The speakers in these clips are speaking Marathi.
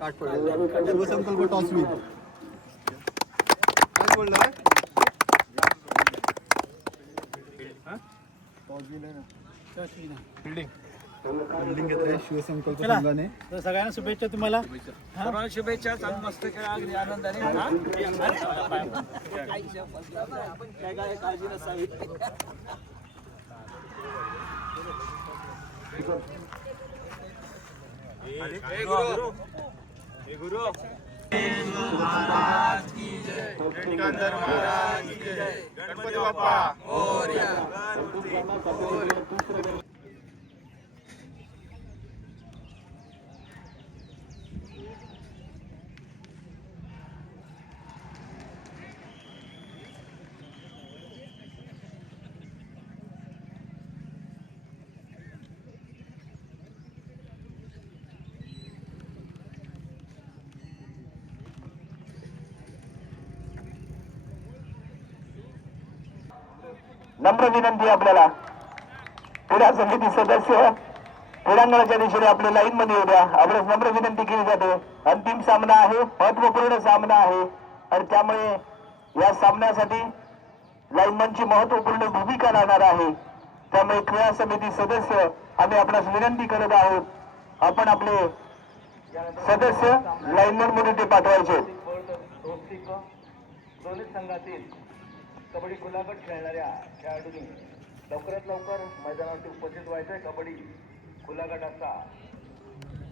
काट पडला शिवसंकल्प टॉस विन काय बोललाय फिल्डिंग घेतलंय शिवसंकल्प संघाने. तर सगळ्यांना शुभेच्छा तुम्हाला. सर्वांना शुभेच्छा. चांगलं मस्त खेळा अगदी आनंदाने. काय काळजी नसावी. गुरु गणपती बाप्पा नम्र विनंती आपल्याला क्रीडा समिती सदस्य क्रीडांगणाच्या दिशेने आपल्या लाईन मध्ये येऊ द्या. आपल्याला नम्र विनंती केली जाते. अंतिम सामना आहे, महत्वपूर्ण सामना आहे आणि त्यामुळे या सामन्यासाठी लाईनमनची महत्वपूर्ण भूमिका राहणार आहे. त्यामुळे क्रीडा समिती सदस्य आम्ही आपणास विनंती करत आहोत, आपण आपले सदस्य लाईनमन म्हणून ते पाठवायचे. दोन्ही संघातील कबड्डी खुला गट खेळणाऱ्या खेळाडूंनी लवकरात लवकर मैदानावरती उपस्थित व्हायचंय. कबड्डी खुला गटाचा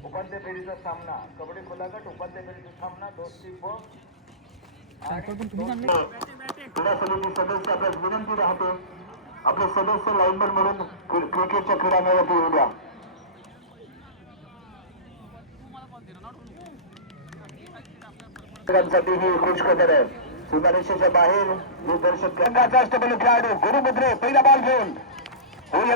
उपांत्य फेरीचा सामना, कबड्डी खुला गट उपांत्य फेरीचा सामना दोस्ती ब क्रीडा समिती सदस्य आपल्यास विनंती राहते, आपले सदस्य लाईनमन म्हणून क्रिकेटच्या क्रीडांगणावरती येऊ द्या. ही खुश खबर आहे. सीमारेषेच्या बाहेर दर्शक खेळाडू गुरुमुद्रे पहिला बॉल घेऊन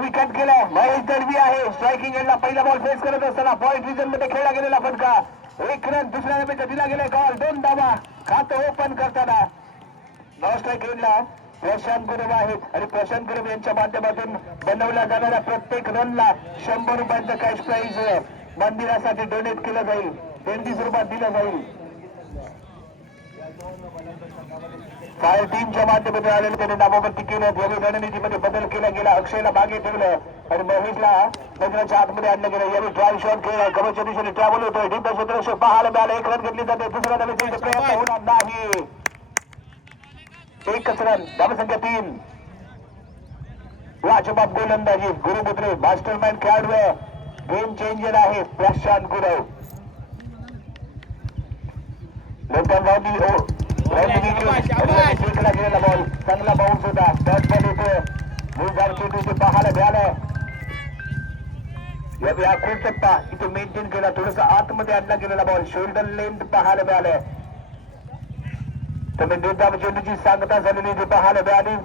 विकेट केला. महेश दळवी आहे स्ट्रायकिंग एंडला. पहिला बॉल फेस करत असताना पॉइंट रिजन मध्ये खेळला गेलेला फटका. एक रन दुसऱ्या नंबर दिला गेला. गॉल 2 धावा. खातं ओपन करताना नॉन स्ट्राईक एंडला प्रशांत गुरव आहेत आणि प्रशांत गुरव यांच्या माध्यमातून बनवल्या जाणाऱ्या प्रत्येक रनला 100 रुपयांचं कॅश प्राईज मंदिरासाठी डोनेट केलं जाईल. 33 रुपयात दिलं जाईल. फायर टीमच्या माध्यमातून आलेले त्याने नामावरती केलं. यावेळी रणनीतीमध्ये बदल केला गेला. अक्षयला मागे ठेवलं आणि महेशला मैदानाच्या आतमध्ये आणलं गेलं. यावेळी ड्राईव्ह शॉट खेळला. कव्हरच्या दिशेने ट्रॅव्हल होतोय. डीप क्षेत्ररक्षक पाहायला मिळालं. 1 रन घेतली जाते. दुसऱ्या धावेचा प्रयत्न होणार नाही. 1 रन. धावसंख्या 3. लाजबाब गोलंदाजी गुरुपुत्रे मास्टर माइंड खेळाडू गेम चेंजर आहे प्रशांत गुरव. गेलेला बॉल चांगला बाउन्स होता. डॉट बॉल येतो पाहायला मिळालं. यावेळी हा खूप टप्पा इथे मेंटेन केला. थोडंसं आतमध्ये आणला गेलेला बॉल शोल्डर लेंथ पाहायला मिळालं. तर निर्धाव चेंडूची सांगता झालेली इथे पाहायला मिळाली.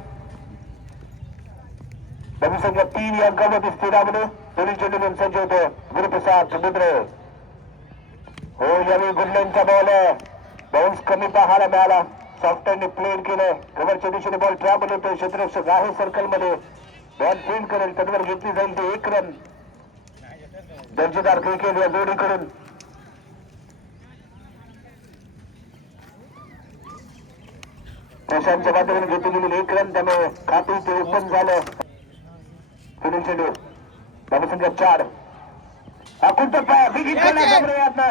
संख्या 3 या अंकामध्ये स्थिरावले. दोन्ही चेंडू घेऊन संच होतो गुरुप्रसाद समुद्र. हो यावेळी गुडलेनचा बॉल बाउन्स कमी पाहायला मिळाला. सॉफ्टरने प्लेड केलं. कव्हरच्या दिशेने बॉल ट्रॅव्हल होतोय. क्षेत्ररक्षक आहे सर्कल मध्ये. बॉल फील्ड करेल तडवर घेतली जाईल. ते 1 रन. दर्जेदार क्रिकेट या जोडीकडून. प्रशांतच्या माध्यमातून घेतली गेलेली 1 रन. त्यामुळे खाते ते ओपन झालं. पुढील चेंडू धावसंख्या 4.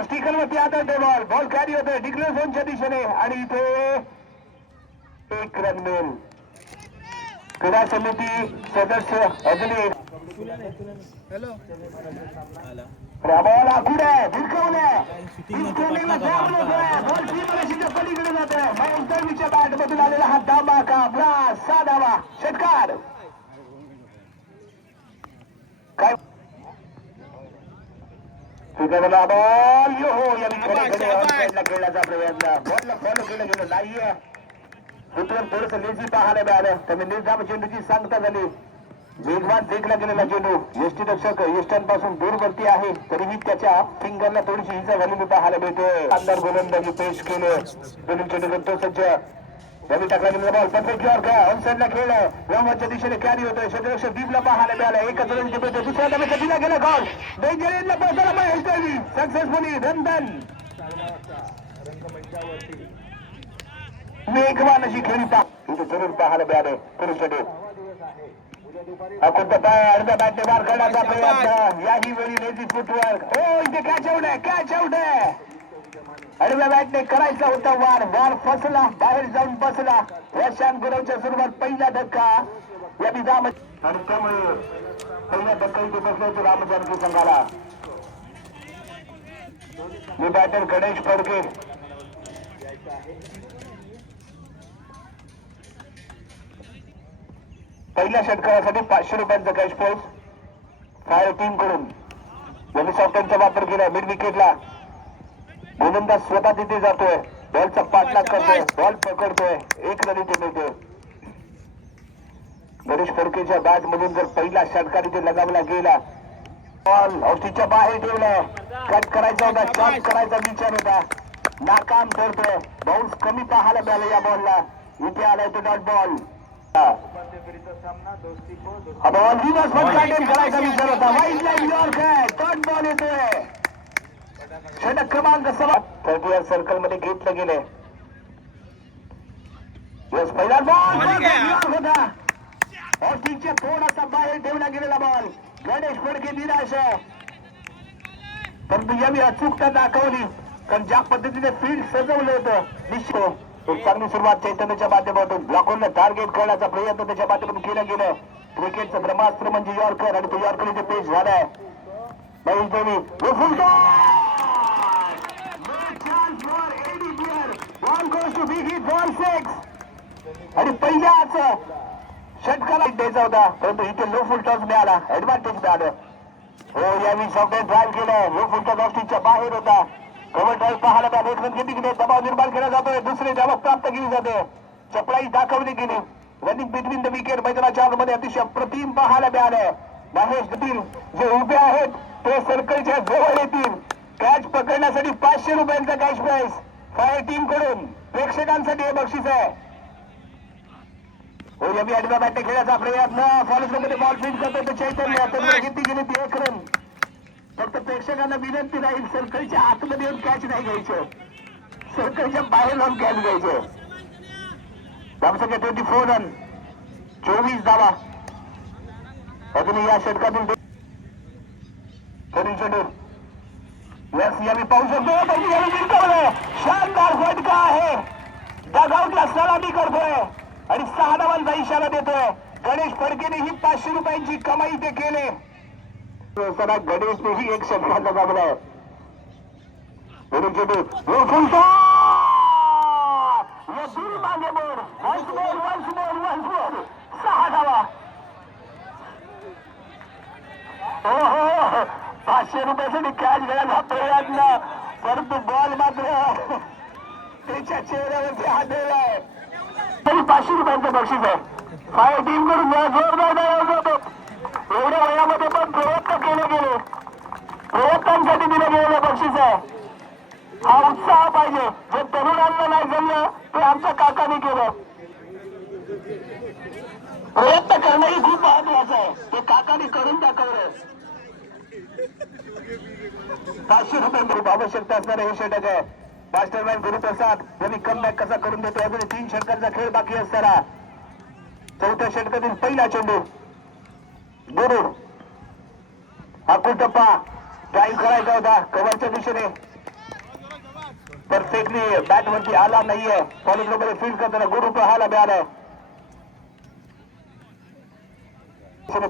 स्टिकर वरती आदळते बॉल. बॉल कॅरी होतोय डिक्लेअर झोनच्या दिशेने आणि इथे 1 रन मिळेल. क्रीडा समिती सदस्य अजूनही बॉल आखूड आहे भिरकवलाय. पलीकडे जात महेश दळवीच्या बॅट मधून आलेला हा धाबा का ब्लास 6 धावा. षटकार काय बॉल यो हो या खेळण्याचा प्रयत्न. बॉलला फॉलो केलं गेलं नाहीये. उतरून थोडस लेझी पाहायला मिळालं. त्यामुळे निर्धाव चेंडूची सांगता झाली. वेगवान फेकला गेलेला चेंडू यष्टीरक्षक यष्टांपासून दूरवरती आहे तरीही त्याच्या फिंगरला थोडीशी इजा झालेली पाहायला मिळते. शानदार गोलंदाजी पेश केले. दोन्ही चेंडू करतो सज्ज. रवी टाकला गेलेला बॉल परफेक्ट ऑनसाइडला खेळलाय. रंगाच्या दिशेने कॅरी होतोय. क्षेत्ररक्षक दीपला पाहायला मिळाला. 1 रन जिंकतोय. दुसऱ्या धावेचा दिला गेला. गॉल डेंजर एंडला पोहोचला महेश दळवी. सक्सेसफुली रंधन वेगवान अशी खेळीता इथे जरूर पाहायला मिळाले पुरुषाने अर्ध्या बॅटने मार करण्याचा प्रयत्न याही वेळी लेझी फुटवर्क हो इथे कॅच आउट आहे अर्ध्या बॅटने करायचा होता वार फसला बाहेर जाऊन बसला यशांत गुरवच्या सुरुवात पहिला धक्का या निजाम आणि त्यामुळे पहिल्या धक्का इथे बसले रामजानकी संघाला मी बॅटर गणेश फडके पहिल्या षटकारासाठी 500 रुपयांचा कॅश प्राइज फायर टीम कडून यांनी सॉफ्टवेअरचा वापर केला मिड विकेटला गोलंदाज स्वतः तिथे जातोय बॉलचा पाठलाग करतोय बॉल पकडतोय एक रन इथे मिळतोय गणेश फडकेच्या बॅट मधून जर पहिला षटकार इथे लगावला गेला बॉल औषधीच्या बाहेर ठेवलाय कट करायचा होता शॉट करायचा विचार होता नाकाम ठरतोय बाउन्स कमी पाहायला मिळालं या बॉलला इथे आलाय तो डॉट बॉल बॉल रिवर्स फटकाटेल करायचा विचार होता वाईड लाईन यॉर्क आहे डॉट बॉल येतोय षटक क्रमांक 30 सर्कल मध्ये घेतलं गेले पहिला बॉल होता औषधीच्या थोडासा बाहेर ठेवला गेलेला बॉल गणेश फडके निराश आहे परंतु यांनी अचूकता दाखवली कारण ज्या पद्धतीने फील्ड सजवलं होतं निश्चित एक चांगली सुरुवात चैतन्याच्या माध्यमातून ब्लॉकरला टार्गेट करण्याचा प्रयत्न त्याच्या माध्यमातून केला गेला क्रिकेटचं ब्रह्मास्त्र म्हणजे यॉर्कर आणि तो यॉर्कर इथे पेश झालाय महेश धोनी आणि पहिल्याच षटकाला द्यायचा होता परंतु इथे लो फुल टॉस मिळाला ऍडव्हान्टेज मिळालं हो यावेळी सॉफ्टवेअर ड्राईव्ह केलं लो फुल टॉस ऑस्टिकच्या बाहेर होता कव्हर ड्राईव्ह पाहायला मिळाला एक रन घेतली गेले दबाव निर्माण केला जातोय दुसरे धावक प्राप्त केली जाते चपळाई दाखवली गेली रनिंग बिटवीन द विकेट मैदानाच्या आतमध्ये अतिशय अप्रतिम पाहायला मिळालंय महेश देखील जे उभे आहेत ते सर्कलच्या जवळ येतील कॅच पकडण्यासाठी 500 रुपयांचा कॅश प्राइज फायर टीम कडून प्रेक्षकांसाठी हे बक्षीस आहे हो या आडव्या बॅटने खेळायचा प्रयत्न फॉलोमध्ये बॉल फील्ड करतो ते चैतन्य घेतली गेली ती एक रन फक्त प्रेक्षकांना विनंती राहील सर्कलच्या आतमध्ये येऊन कॅच नाही घ्यायचं सर्कलच्या बाहेर जाऊन कॅच घ्यायचं धावसंख्या 24 रन 24 धावा अजूनही या षटकातून यावी पाहू शकतो शानदार फटका आहे डगआउटला सलामी करतोय आणि 6 धावांचा इशारा देतोय गणेश फडकेने ही 500 रुपयांची कमाई ते केले गणेशनेही एक षटकार लगावलाय मागे बोल 6 धावा 500 रुपयासाठी कॅच घ्यायला प्रयत्न परंतु बॉल मात्र त्याच्या चेहऱ्यावरती हात ठेवलाय तरी 500 रुपयांचं बक्षीस आहे फायर टीम कडून जोरदार होतो एवढ्या वयामध्ये पण प्रयत्न केले गेले प्रयत्नांसाठी दिलं गेलेलं बक्षीस आहे हा उत्साह पाहिजे जे तरुणांना नाही जमलं ते आमच्या काकाने केलं प्रयत्न करणंही खूप महत्वाचं आहे ते काकाने करून दाखवलं 500 रुपये आवश्यकता असणारे हे षटक आहे मास्टरमॅन गुरुप्रसाद यांनी कमबॅक कसा करून देतो अजून 3 षटकांचा खेळ बाकी असताना चौथ्या षटकातील पहिला चेंडू गुरु हा कुटप्पा ड्राईव्ह करायचा होता कव्हरच्या दिशेने परफेक्टली बॅट वरती आला नाहीये फॉलोमध्ये फील्ड करताना गुरु पाहायला मिळालाय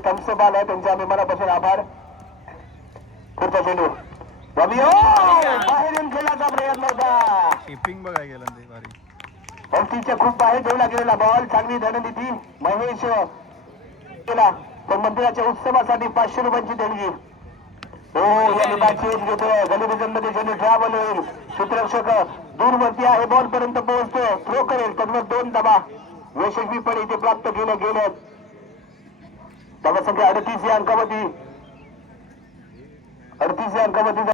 थम्सअप आलाय त्यांच्या आम्ही मनापासून आभार पुढचा चेंडू बाहेर येऊन खेळण्याचा प्रयत्न होता टिपिंग बघाय गेला ते भारी औषधीच्या खूप बाहेर ठेवला गेलेला बॉल चांगली रणनीती महेश केला पण मंदिराच्या उत्सवासाठी 500 रुपयांची देणगी हो या बॅटची एज घेतोय गलिविजन मध्ये चेंडू ट्रॅव्हल होईल सूत्ररक्षक दूरवरती आहे बॉल पर्यंत पोहोचतोय थ्रो करेल त्यामुळे 2 धावा यशस्वीपणे इथे प्राप्त केल्या गेल्या धावसंख्या 38 या अंकावरती 38 या अंकावरती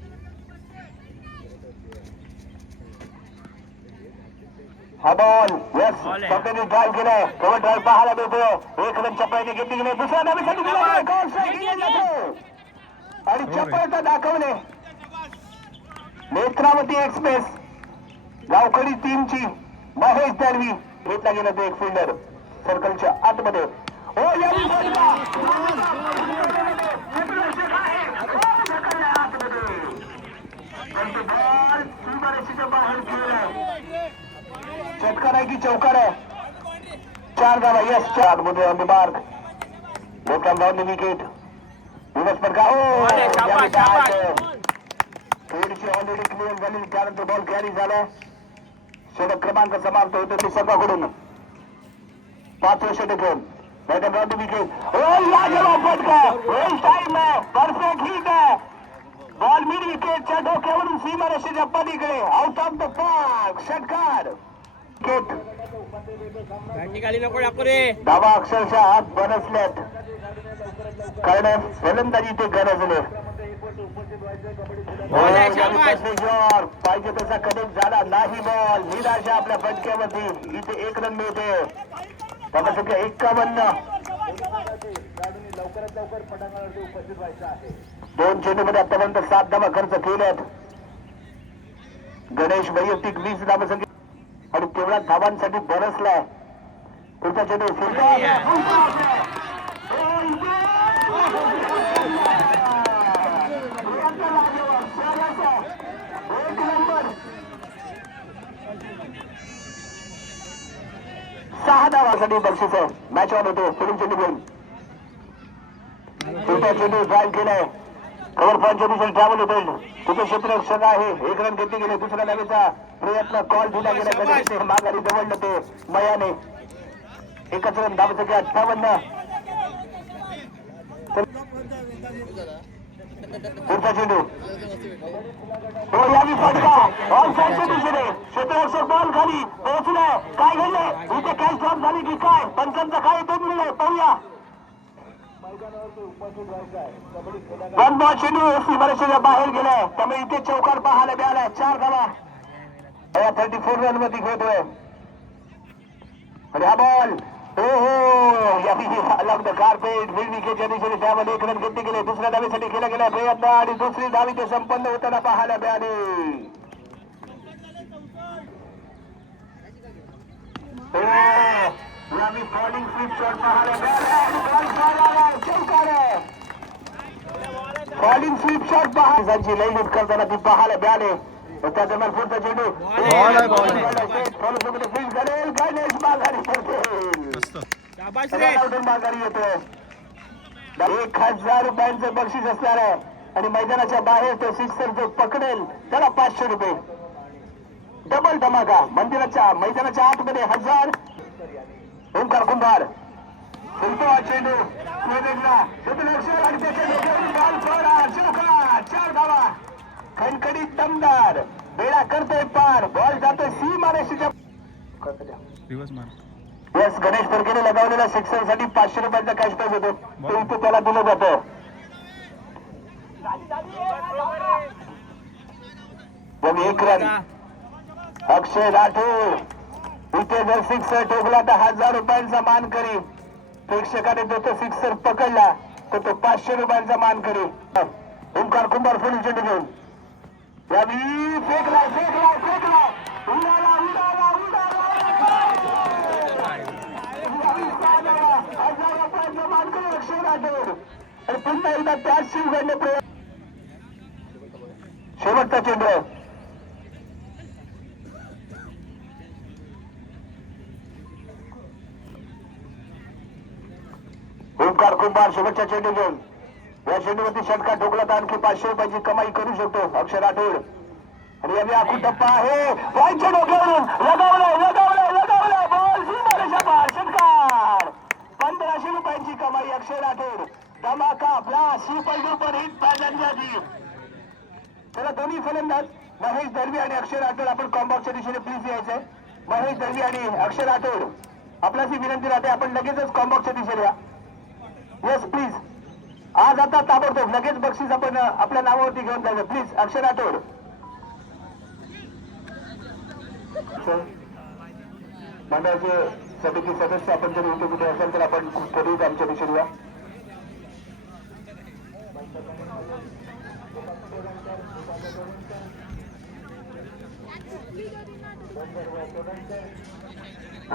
हा बॉल यस स्वतःने ड्राईव्ह केलाय कव्हर ड्राईव्ह पाहायला मिळतोय 1 रन चपळाईने घेतली गेली दुसऱ्या धावेसाठी आणि चपळता दाखवले नेत्रावती एक्सप्रेस गावखडी टीमची महेश दळवी घेतला गेला तो एक फिल्डर सर्कलच्या आतमध्ये. हो यावी फटका. बॉल सीमारेषेच्या बाहेर खेळलाय. षटकार आहे की चौकार आहे? 4 धावा. यस 4 मध्ये on the mark. Left hand down the wicket. दिवस फटका. हो थोडीशी ऑलरेडी क्लिअर झाली त्यानंतर बॉल कॅरी झाला. षटक क्रमांक समाप्त होतो ते संघाकडून 5 षटक घेऊन left hand down the wicket. लाजवाब फटका. टाइम आहे. परफेक्ट हिट आहे. बॉल मिड विकेटच्या डोक्यावरून सीमारेषेच्या पलीकडे आउट ऑफ द पार्क. षटकार. धावा अक्षरशः हात बनसल्यात कारण फलंदाजी ते गरजले. पाहिजे तसा कनेक्ट झाला नाही बॉल. निराशा आपल्या फटक्यावरती. इथे 1 रन मिळते. धावा संख्या 51. लवकरात लवकर पटांगणावरती उपस्थित व्हायचं आहे. 2 चेंडूमध्ये आतापर्यंत 7 धावा खर्च केल्यात. गणेश वैयक्तिक 20 धावा संख्या आणि तेवढ्या धावांसाठी बरसलाय. पुढचा चेंडू सहा धावासाठी बक्षीस आहे. मॅच ऑन होतो. पुढील चेंडू घेऊन पुढचा चेंडू ड्राईव्ह केलाय. कव्हर पॉईंटच्या दिशेने ट्रॅव्हल होतो. तिथे क्षेत्ररक्षक आहे. 1 रन घेतले गेले. दुसऱ्या धावेचा प्रयत्न कॉल दिला गेला. कधी माघारी जवळलं ते मयाने. 1 रन. धावा संख्या 58. पुढचा चेंडू हो यावी फटका. ऑन साईडच्या दिशेने क्षेत्ररक्षक बॉल खाली पोहोचलाय. काय घडलंय इथे? कॅच ड्रॉप झाली की काय? पंचांचा काय तो निर्णय पाहूया. वन बॉल चेंडू सीमारेषेच्या बाहेर गेलाय. त्यामुळे इथे चौकार पाहायला मिळालाय. 4 धावा 34 रन मध्ये खेळतोय. आणि हा बॉल अलग द कार्पेट मिड विकेटच्या दिशेने त्यामध्ये 1 रन घेतले गेले. दुसऱ्या धावेसाठी केला गेला प्रयत्न आणि दुसरी धावी ते संपन्न होताना पाहायला मिळाली. बॉलिंग स्वीप शॉट पाहायला मिळाला. चौकार. बॉलिंग स्वीप शॉट पाहायची लई लूट करताना ती पाहायला मिळाले. त्या दरम्यान पुढचा चेंडू फील्ड करेल. गणेश माघारी पडते. माघारी येतोय. 1000 रुपयांचं बक्षीस असणार आहे आणि मैदानाच्या बाहेर तो सिक्सर जो पकडेल त्याला 500 रुपये. डबल धमाका. मैदानाच्या आतमध्ये 1000. ओंकार कुंभार फुलतो हा चेंडू. आणि त्याच्या डोक्यावरून बॉल सोडा. चौकार. 4 धावा. खणखणीत दमदार. बेडा करतोय पार. बॉल जातोय सीमारेषेच्या. यस गणेश फडकेने लगावलेल्या सिक्सर साठी 500 रुपयांचा कॅश प्राइज होतो. तो इथे त्याला दिलं जातं. 1 रन. अक्षय राठोड इथे जर सिक्सर ठोकला तर 1000 रुपयांचा मान करी. प्रेक्षकाने तो सिक्सर पकडला तर तो 500 रुपयांचा मान करी. ओंकार कुंभार फुल चेंडू घेऊन यावी फेकलाय. उडाला. 1000 रुपयांचा मान करी अक्षय राठोड. आणि पुन्हा एकदा त्याच शिवगडने प्रयत्न. शेवटचा चेंडू ओंकार कुंभार शेवटच्या चेंडू घेऊन या चेंडूवरती षटकार ठोकला तर आणखी 500 रुपयाची कमाई करू शकतो अक्षय राठोड. आणि यावी आखून टप्पा आहे. पॉईंटच्या डोक्यावरून लगावलं बॉल सीमारेषा पार. षटकार. 1500 रुपयांची कमाई अक्षय राठोड. धमाका ब्लास्ट सुपर हिट फलंदाजी. चला दोन्ही फलंदाज महेश दळवी आणि अक्षय राठोड आपण कॉम्बॉक्सच्या दिशेने प्लीज यायचंय. महेश दळवी आणि अक्षय राठोड आपल्याची विनंती राहते आपण लगेचच कॉम्बॉक्सच्या दिशेने या. Yes please. आज आता ताबडतोब लगेच बक्षीस आपण आपल्या नावावरती घेऊन जायचं प्लीज. अक्षय राठोड. मंडळाचे समिती सदस्य आपण जर इथे कुठे असेल तर आपण त्वरित आमच्या दिशेने या.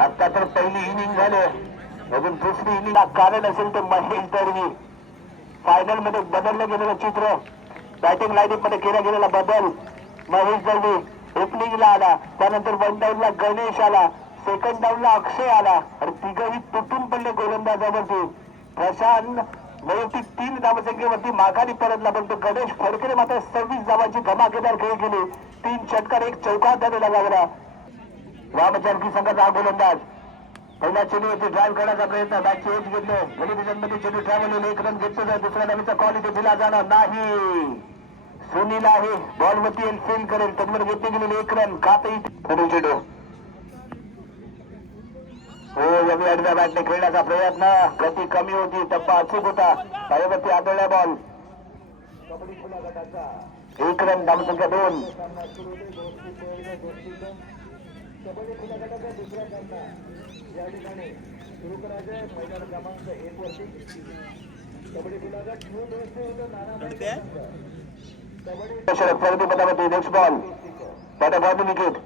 आता तर पहिली इनिंग झाली, अजून दुसरी इनिंग कारण असेल तर महेश दळवी. फायनल मध्ये बदललं गेलेलं चित्र, बॅटिंग लाईनिंग मध्ये केला गेलेला बदल. महेश दळवी ओपनिंगला आला, त्यानंतर वन डाऊनला गणेश आला, सेकंड डाऊनला अक्षय आला आणि तिघही तुटून पडले गोलंदाजावरती. प्रशांत वैयक्तिक 3 धावसंख्येवरती माघारी परतला, पण तो गणेश फडकेने मात्र 26 धावांची धमाकेदार खेळी केली. 3 षटकार 1 चौकार झालेला लागला. रामचंद्र संघाचा हा गोलंदाज पहिल्या चेंडूवरती ड्राईव्ह करण्याचा प्रयत्न, बॅटची एज घेतले, गणितांमध्ये चेंडू ट्रॅव्हल 1 रन घेतलं. दुसऱ्या धावेचा कॉल इथे दिला जाणार नाही. सुनील आहे बॉलवरती फेल करेल, तन्मर घेतले गेलेले 1 रन खाते चेंडू. हो रवी आडव्या बॅटने खेळण्याचा प्रयत्न, गती कमी होती, टप्पा अचूक होता, पायावरती आदळला बॉल. 1 रन, धावसंख्या 2. कबड्डी खुल्या गटाचा दुसरा सामना या ठिकाणी सुरू करायचा आहे. मैदान क्रमांक 1 वरती कबड्डी खुला गट प्रगती पदावरती नेक्स्ट बॉल बॉल विकेट.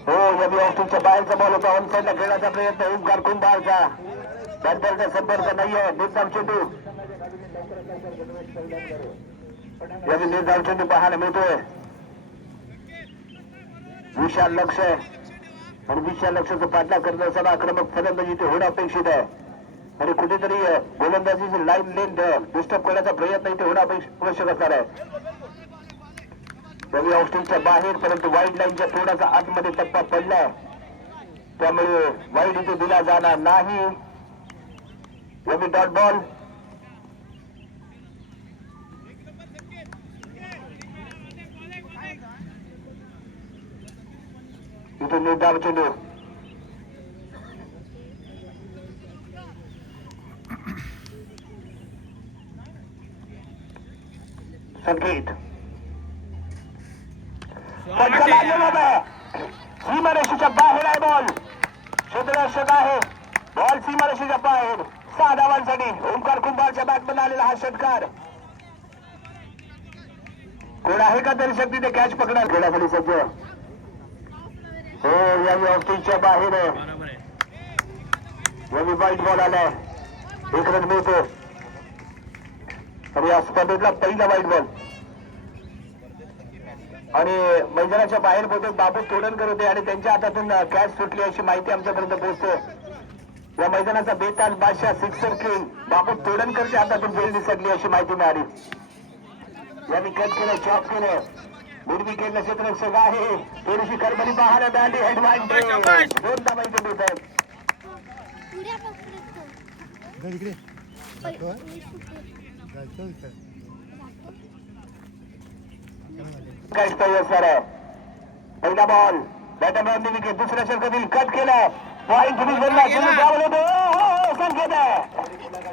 हो रवी ऑस्ट्रेलियाच्या बाहेरचा बॉल होता, ऑन साईडला खेळण्याचा प्रयत्न, ओमकार कुंभारचा बॅटबॉलचा संपर्क नाहीये. निर्धाव चेंडू रवी, निर्धाव चेंडू पाहायला मिळतोय. विशाल लक्ष आणि विशाल लक्षाचं पाठलाग करत असताना आक्रमक फलंदाजी इथे होणं अपेक्षित आहे आणि कुठेतरी गोलंदाजीची लाईन लेंथ डिस्टर्ब करण्याचा प्रयत्न इथे होणं आवश्यक असणार आहे. रवी ऑस्ट्रेलियाच्या बाहेर, परंतु वाईड लाईनच्या थोडासा आतमध्ये टप्पा पडलाय, त्यामुळे वाईड इथे दिला जाणार नाही. रवी डॉट बॉल. इथे निर्धाव चेंडू संकेत सीमारेषेच्या बाहेर आहे बॉल. क्षेत्ररक्षक आहे, बॉल सीमारेषेच्या बाहेर. 6 धावांसाठी ओमकार कुंभारच्या बॅटमध्ये आलेला हा षटकार. कोण आहे का तरी शक्ती ते कॅच पकडायला खेळासाठी सज्ज. हो यावी ऑस्ट्रेलियाच्या बाहेर आहे, यावी वाईट बॉल आलाय, 1 रन मिळतो आणि या स्पर्धेतला पहिला वाईट बॉल. आणि मैदानाच्या बाहेर बहुतेक बाबू तोडणकर होते आणि त्यांच्या हातातून कॅच सुटली अशी माहिती आमच्यापर्यंत पोहोचते. या मैदानाचा बेताल बादशाह सिक्सर किंग बाबू तोडणकरच्या हातातून बेल निसटली अशी माहिती मिळाली. यांनी कट केलं, चॉप केलं, मिड विकेटला क्षेत्ररक्षक आहे, थोडीशी करबली पाहायला मिळाली. ऍडव्हान्टेज 2 धावांचे मिळत आहेत. काय स्टाईल असणार आहे. पहिला बॉल बॅटमॅन विकेट, दुसऱ्या षटकातील कट केलाय, पॉईंट संकेत आहे,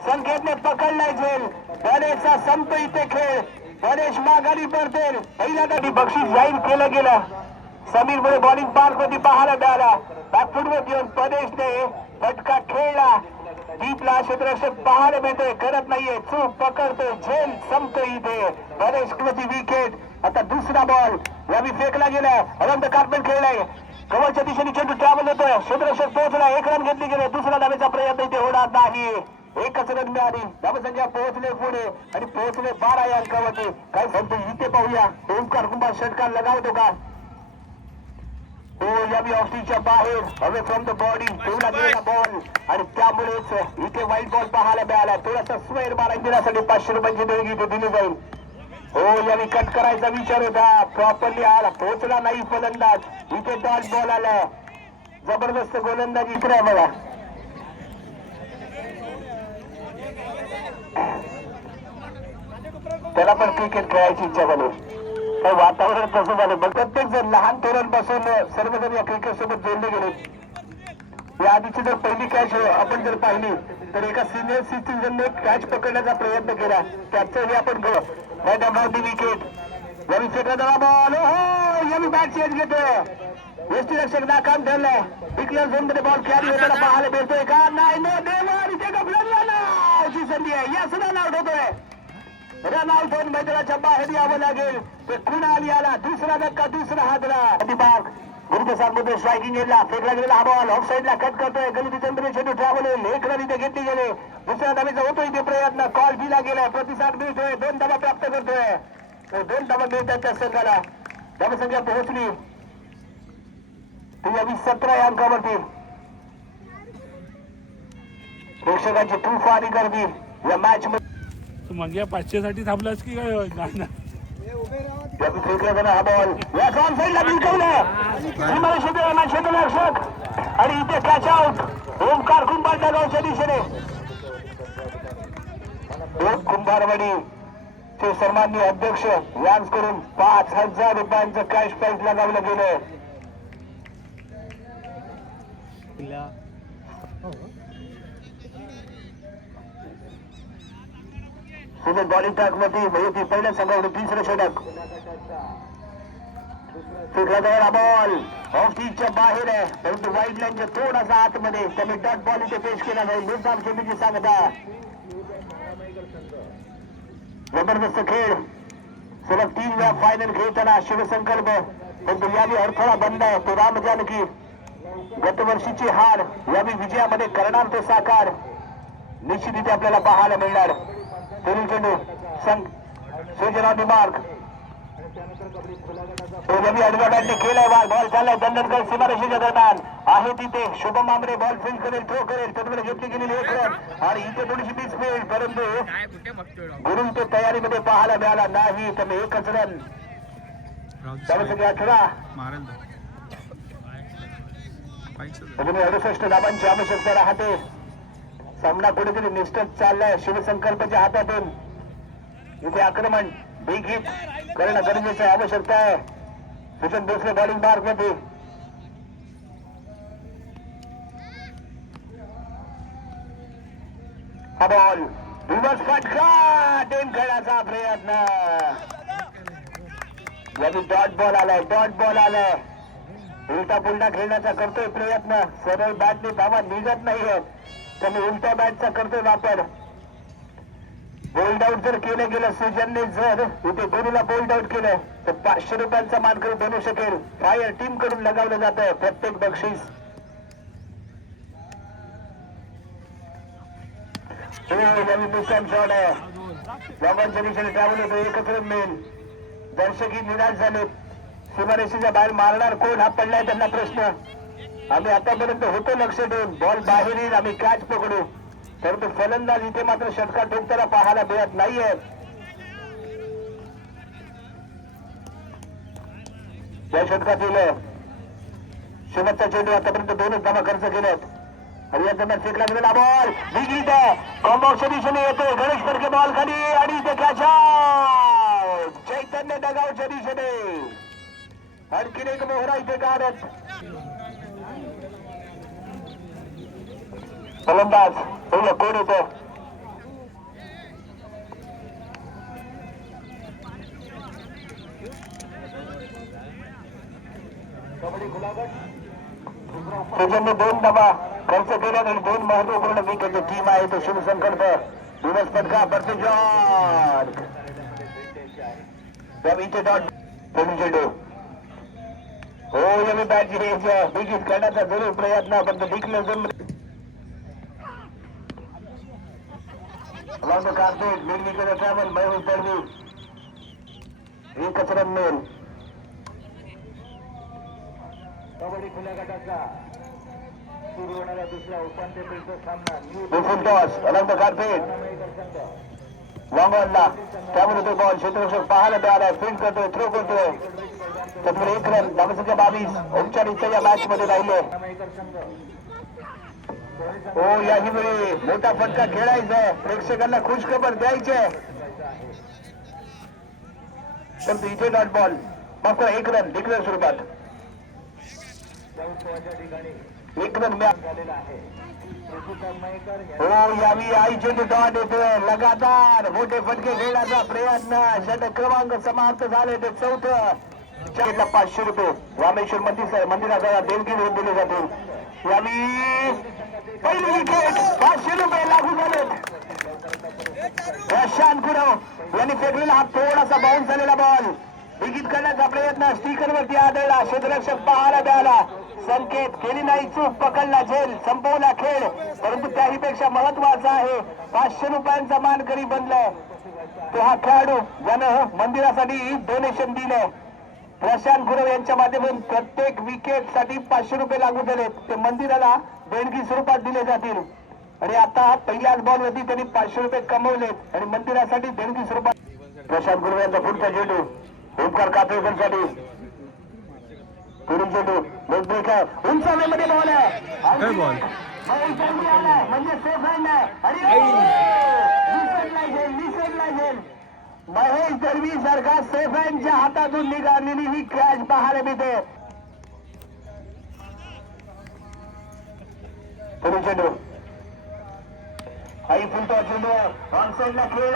संकेतने पकडलाय झेल. गणेशचा संप इथे खेळ, गणेश माघारी पडते. पहिल्या दाटी बक्षीस जाहीर केलं गेलं. समीर मुळे बॉलिंग पार्क मध्ये पाहायला मिळाला, बॅकफुटवर येऊन प्रदेशने फटका खेळला. दीपला क्षेत्ररक्षक पाहायला मिळते, करत नाहीये, चूक पकडतो, झेल संपतो इथे. गणेश विकेट. आता दुसरा बॉल रवी फेकला गेलाय, अनंत कार्पेट खेळलाय, कवरच्या दिशेने चेंडू ट्रॅव्हल होतोय, क्षेत्ररक्षक पोहोचला, 1 रन घेतले गेले. दुसरा धावेचा प्रयत्न इथे होणार नाही, 1च रन मिळाली. धावसंख्या पोहोचले पुढे आणि पोहोचले 12 या अंकावरती. काय सांगतो इथे पाहूया, ओमकार कुंभार षटकार लगावतो का. हो यावी ऑस्ट्रेलियाच्या बाहेर, हवे फ्रॉम द बॉडी ठेवला गेलेला बॉल आणि त्यामुळेच इथे वाईट बॉल पाहायला मिळाला. थोडासा स्क्वेअर मारा देण्यासाठी 500 रुपयांची देणगी इथे दिली जाईल. हो यावी कट करायचा विचार होता, प्रॉपरली आला, पोहोचला नाही फलंदाज. इथे डॉट बॉल आलाय, जबरदस्त गोलंदाजी इकडे आहे बघा. त्याला पण क्रिकेट खेळायची इच्छा झाली, काही वातावरण कसं झालं. प्रत्येक जण लहान तोरणपासून सर्वजण या क्रिकेट सोबत जोडले गेले. या आधीची जर पहिली कॅच आपण जर पाहिली तर एका सिनियर सिटीजनने कॅच पकडण्याचा प्रयत्न केला, त्याचं आपण विकेट. यावी फेकला बॉल, हो यावी बॅट चेंज घेतोय, यष्टीरक्षक नाकाम ठरलाय. डिक्लेअर झोन मध्ये बॉल कॅरी होताना पाहायला मिळतोय का नाही. संधी आहे, या सुद्धा आउट होतोय. रन आउट होऊन मैदानाच्या बाहेर यावं लागेल. ते कुणाल याला दुसरा धक्का, दुसरा हादरा. गुरुप्रसादमध्ये स्ट्रायकिंग एंडला फेकला गेलेला हा बॉल ऑफ साईडला कट करतोय गलती चंद्र चेंडू ट्रॅव्हल एक रन इथे घेतली गेले दुसऱ्या धावेचा होतो इथे प्रयत्न कॉल दिला गेलाय प्रतिसाद मिळतोय 2 धावा प्राप्त करतोय 2 धावा मिळतात त्या संघाला धावसंख्या पोहोचली 17 या अंकावरती प्रेक्षकांची तुफानी गर्दी या मॅच मध्ये मग या 500 साठी थांबलास की काय नाही ना फेकला जाणार हा बॉल या ऑन साईडला बिलकवलं क्षेत्ररक्षक आणि इथे कॅच आउट ओमकार कुंभार गावच्या दिशेने कुंभारवाडी चे सन्माननीय अध्यक्ष यांकडून 5,000 रुपयांचं कॅश प्राइज लगावलं गेलं सुमित बॉलिंग ट्रॅक मध्ये माहिती पहिल्या संघाकडे 3रं षटक फेकला जाणारा बॉल ऑफ स्टीजच्या बाहेर आहे परंतु वाईड लाईनच्या थोडासा आतमध्ये त्यामुळे डॉट बॉल इथे पेश केला जाईल मुद्दाम चेंडूची सांगता जबरदस्त खेळ सलग 3 वेळा फायनल खेळताना शिवसंकल्प परंतु यावेळी अडथळा बंद आहे तो राम जानकी गतवर्षीची हार यावेळी विजयामध्ये करणार तो साकार निश्चितरित्या आपल्याला पाहायला मिळणार पुढील चेंडू सूचना मार्क आडव्या बॅटने केलाय बॉल चाललाय दंडनकर सीमारेषेच्या दरम्यान आहे तिथे शुभम आमरे बॉल फील्ड करेल थ्रो करेल त्यामुळे घेतली गेलेली 1 रन आणि इथे थोडीशी मिस फील्ड परंतु गुरुन तो तयारीमध्ये पाहायला मिळाला नाही त्यामुळे 1च रन धावसंख्या 18 मारेल 68 धावांची आवश्यकता राहते सामना कुठेतरी निष्ठच चाललाय शिवसंकल्पच्या हातातून इथे आक्रमण बिग हिट करणं गरजेचं आहे आवश्यकता आहे सुचन भोसले बॉलिंग मार्क मध्ये हा बॉल रिव्हर्स फटका टेम खेळण्याचा प्रयत्न यावी डॉट बॉल आलाय उलटा पुलटा खेळण्याचा करतोय प्रयत्न सरळ बॅटने धावा निघत नाहीये त्यामुळे उलट्या बॅटचा करतोय वापर बोल्ड आउट जर केलं गेलं सुजनने जर इथे गुरुला बोल्ड आउट केलं तर 500 रुपयांचा मानकरी बनू शकेल फायर टीम कडून लगावलं जात आहे प्रत्येक बक्षीस शॉट आहे दोघांच्या दिशेने ट्रॅव्हल होतो एकत्र मिळेल दर्शकही निराश झाले सीमारेषेच्या बाहेर मारणार कोण हा पडलाय त्यांना प्रश्न आम्ही आतापर्यंत होतो लक्ष देऊन बॉल बाहेर येईल आम्ही कॅच पकडू परंतु फलंदाज इथे मात्र षटकार ठोकताना पाहायला मिळत नाहीये या षटकातील शेवटचा चेंडू आतापर्यंत 2च धावा खर्च केल्यात आणि या दरम्यान फेकला गेलेला बॉल बिगिट आहे कॉम्बॉक्सच्या दिशेने येतोय गणेश फडके बॉल खाली आणि इथे कॅच आउट चैतन्य डगावच्या दिशेने आणखीन एक मोहरा इथे काढत फलंदाज पहिलं कोण होतं त्याच्याने 2 धावा खर्च केल्याने 2 महत्वपूर्ण विकेटची टीम आहे तो शिवसंकल्प दिवस पटका परत जॉर्ज इथे डॉट चेंडू हो यावी बॅट विकेट करण्याचा जरूर प्रयत्न पण declare along the carpet, mid-wicket travel, Mayur Parvi. 1च रन मिळेल. कबड्डी खुल्या गटाचा सुरू होणारा दुसरा उपांत्य फेरीचा सामना Full toss, along the carpet. Long ऑनला त्यामुळे तो बॉल क्षेत्ररक्षक पाहायला तयार आहे फील्ड करतोय थ्रो करतोय त्यामुळे 1 रन धावसंख्या 22 औपचारिकता या मॅच मध्ये राहिले हो याही वेळी मोठा फटका खेळायचा आहे प्रेक्षकांना खुश खबर द्यायची आहे परंतु इथे डॉट बॉल माफ करा 1 रन डिक्लेअर स्वरूपात 1 रन मिळालेला आहे हो यावी आईचे डॉट येतोय लगातार मोठे फटके खेळण्याचा प्रयत्न षटक क्रमांक समाप्त झाले ते 4th 500 रुपये रामेश्वर मंदिराचा देणगी म्हणून दिले जातील यावी पहिली विकेट 500 रुपये लागू झाले प्रशांत गुरव यांनी फेकलेला हा थोडासा बाउन्स झालेला बॉल विकीट करण्याचा प्रयत्न स्टिकर वरती आढळला. क्षेत्ररक्षक पाहायला मिळाला. संकेत केली नाही चूक, पकडला झेल, संपवला खेळ. परंतु त्याही पेक्षा महत्वाचा आहे 500 रुपयांचा मानकरी बनलाय तो हा खेळाडू ज्यानं मंदिरासाठी डोनेशन दिलंय. प्रशांत गुरव यांच्या माध्यमातून प्रत्येक विकेट साठी 500 रुपये लागू झालेत. ते मंदिराला देणगी स्वरूपात दिले जातील. आणि आता पहिल्याच बॉल वरती त्यांनी 500 रुपये कमवलेत आणि मंदिरासाठी देणगी स्वरूपात. प्रशांत गुरव यांचा पुढचा चेंडू ओमकार कातळकरसाठी. पुढील चेंडू लेग ब्रेक आहे. उंच हवेमध्ये बॉल आहे. काय बॉल म्हणजे सेफ हँड आहे. आणि निसटला झेल. महेश दळवी सारखा सेफ हँडच्या हातातून निघालेली ही कॅच पाहायला मिळते. पुढील चेंडू आई फुलतो चेंडू ऑन साईडला खेळ.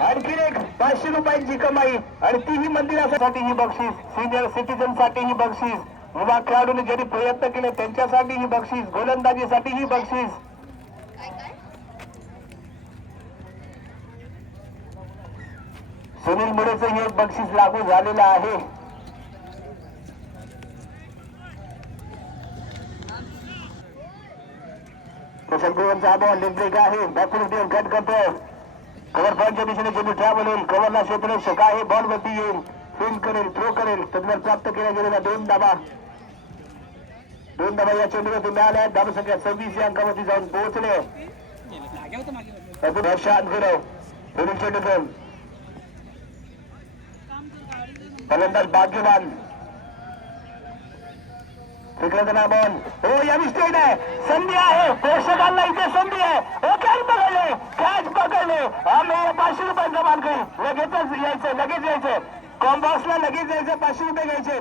आणखी एक 500 रुपयांची कमाई आणि तीही मंदिरासाठी ही बक्षीस, सिनियर सिटीजन साठी ही बक्षीस, युवा खेळाडूंनी ज्यांनी प्रयत्न केले त्यांच्यासाठी ही बक्षीस, गोलंदाजीसाठी ही बक्षीस. सुनील मुळेचं हे बक्षीस लागू झालेलं आहे. प्रशांत बॉल लेग ब्रेक आहे. बॅकवर्ड कट करतोय. कव्हर पॉईंटच्या दिशेने चेंडू ट्रॅव्हल होईल. कव्हरला क्षेत्ररक्षक आहे. बॉल वरती येईल, फील्ड करेल, थ्रो करेल. तज्ञ प्राप्त केला गेलेला 2 धावा या चेंडूवरती मिळाल्या. धावा संख्या 26 या अंकावरती जाऊन पोहोचले. प्रशांत गुरव पुढील चेंडू घेऊन फलंदाज भाग्यवान फिकला बॉल. हो या स्टेट आहे. संधी आहे. प्रेक्षकांना इथे संधी आहे. कॅच पकडले, कॅच पकडले. आम्ही 500 रुपयांचा मानकरी. लगेच यायचं कॉम्बॉक्सला लगेच यायचं. 500 रुपये घ्यायचे.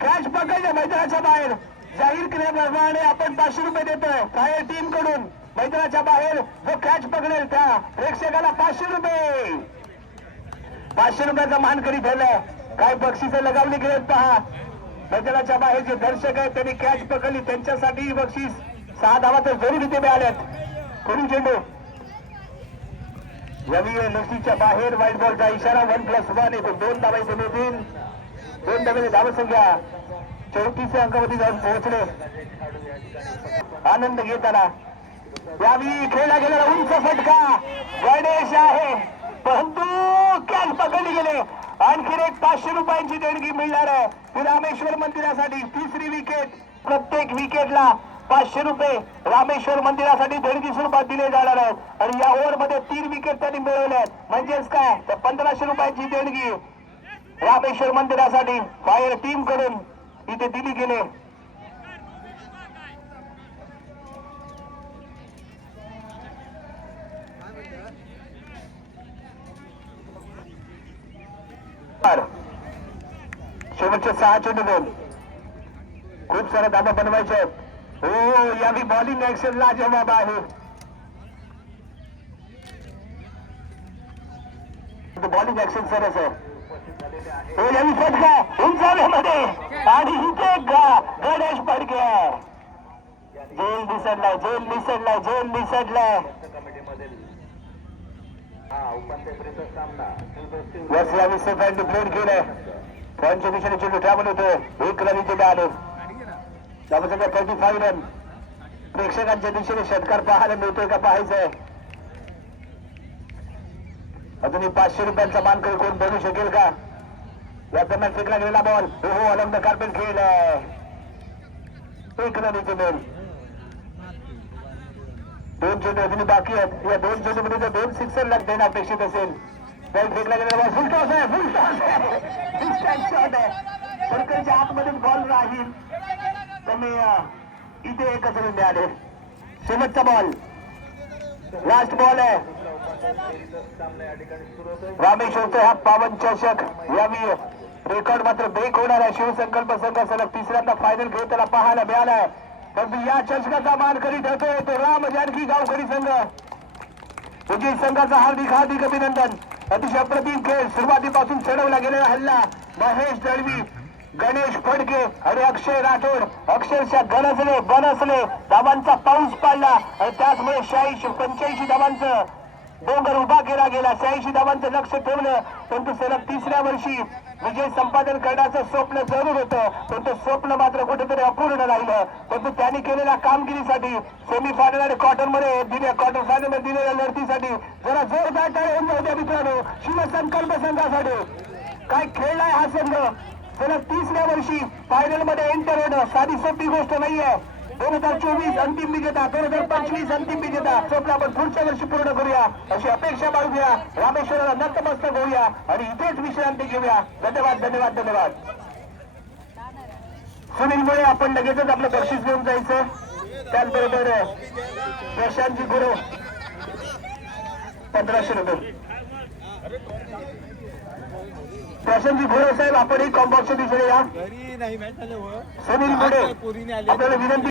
कॅच पकडले मैदानाच्या बाहेर. जाहीर केल्याप्रमाणे आपण 500 रुपये देतोय फायर टीम कडून. मैदानाच्या बाहेर जो कॅच पकडेल त्या प्रेक्षकाला 500 रुपये. 500 रुपयाचा मानकरी ठरलाय. काय बक्षिसं लगावली गेलेत पहा. मैदानाच्या बाहेर जे दर्शक आहेत त्यांनी कॅच पकडली त्यांच्यासाठी बक्षीस 6 धावा तर जरूर इथे मिळाल्यात. पुढील चेंडू रवी लसीच्या बाहेर. व्हाईट बॉलचा इशारा. 1+1 येतो. 2 धावा इथे मिळतील. 2 धावेने धावसंख्या 34 अंकावरती जाऊन पोहोचले. आनंद घेताना यावेळी खेळला गेलेला उंच फटका गणेश आहे. परंतु कॅच पकडली गेले. आणखी एक 500 रुपयांची देणगी मिळणार आहे ती रामेश्वर मंदिरासाठी. 3री विकेट. प्रत्येक विकेटला 500 रुपये रामेश्वर मंदिरासाठी देणगी स्वरूपात दिले जाणार आहेत. आणि या ओव्हर मध्ये 3 विकेट त्यांनी मिळवल्या आहेत. म्हणजेच काय तर 1500 रुपयांची देणगी रामेश्वर मंदिरासाठी फायर टीम कडून इथे दिली गेली. शेवटचे 6 चेंडू घेऊन खूप साऱ्या धाबा बनवायचे आहेत. हो यावी बॉलिंग ऍक्शन लाजवाब आहे. बॉलिंग ऍक्शन सरस आहे. हो यावी फटका उंचाव्यामध्ये आणि इथे गणेश पडके. झेल निसटलाय. यावी सेफांनी प्लेड केलंय. पॉईंटच्या दिशेने चेंडू ट्रॅव्हल होतो. 1 रन इथे मिळाले. धावसंख्या 35 रन. प्रेक्षकांच्या दिशेने षटकार पाहायला मिळतोय का पाहायचंय. अजूनही 500 रुपयांचा मानकरी कोण बनू शकेल का. या दरम्यान फेकला गेलेला बॉल. हो अलंग कार्पेट खेळलाय. 1 रन इथे मिळेल. 2 चेंडू अजूनही बाकी आहेत. या 2 चेंडूमध्ये जर 2 सिक्सर देणं अपेक्षित असेल तर फेकला गेलेला बॉल फुल टॉस आहे. डिस्टन्स शॉट आहे. फडकरच्या आतमधून बॉल राहील. त्यामुळे इथे 1 रन मिळाले. शेवटचा बॉल लास्ट बॉल आहे. रामेश्वरचा हा पावन चषक यावी रेकॉर्ड मात्र ब्रेक होणार आहे. शिवसंकल्प संघ सलग 3ऱ्यांदा फायनल खेळ त्याला पाहायला मिळालाय. परंतु या चषकाचा मानकरी ठरतोय तो राम जानकी गावकरी संघ. विजयी संघाचा हार्दिक अभिनंदन. अतिशय अप्रतिम खेळ. सुरुवातीपासून चढवला गेलेला हल्ला. महेश दळवी, गणेश फडके आणि अक्षय राठोड अक्षरशः बनसले. धावांचा पाऊस पाडला आणि त्याचमुळे 85 धावांचं डोंगर उभा केला गेला. 86 धावांचं लक्ष ठेवलं, परंतु सलग तिसऱ्या वर्षी विजय संपादन करण्याचं स्वप्न जरूर होतं, पण ते स्वप्न मात्र कुठेतरी अपूर्ण राहिलं. परंतु त्यांनी केलेल्या कामगिरीसाठी सेमीफायनल आणि क्वार्टर फायनल मध्ये दिलेल्या लढतीसाठी जरा जोरदार टाळ्या होऊन जाऊ द्या मित्रांनो. शिवसंकल्प संघासाठी काय खेळलाय हा संघ. सलग तिसऱ्या वर्षी फायनल मध्ये एंटर होणं साधी सोपी गोष्ट नाहीये. 2024 अंतिम विजेता, 2025 अंतिम विजेता स्वप्न आपण पुढच्या वर्षी पूर्ण करूया अशी अपेक्षा बाळगूया. रामेश्वराला नतमस्तक होऊया आणि इथेच विश्रांती घेऊया. धन्यवाद धन्यवाद धन्यवाद. सुनील मुळे आपण लगेचच आपलं बक्षीस घेऊन जायचं. त्याचबरोबर प्रशांतजी गुरु 1500 रुपये. प्रशांतजी गुरु साहेब आपण कॉम्बॉक्सच्या दिशेने या. सुनील मुळे आपल्याला विनंती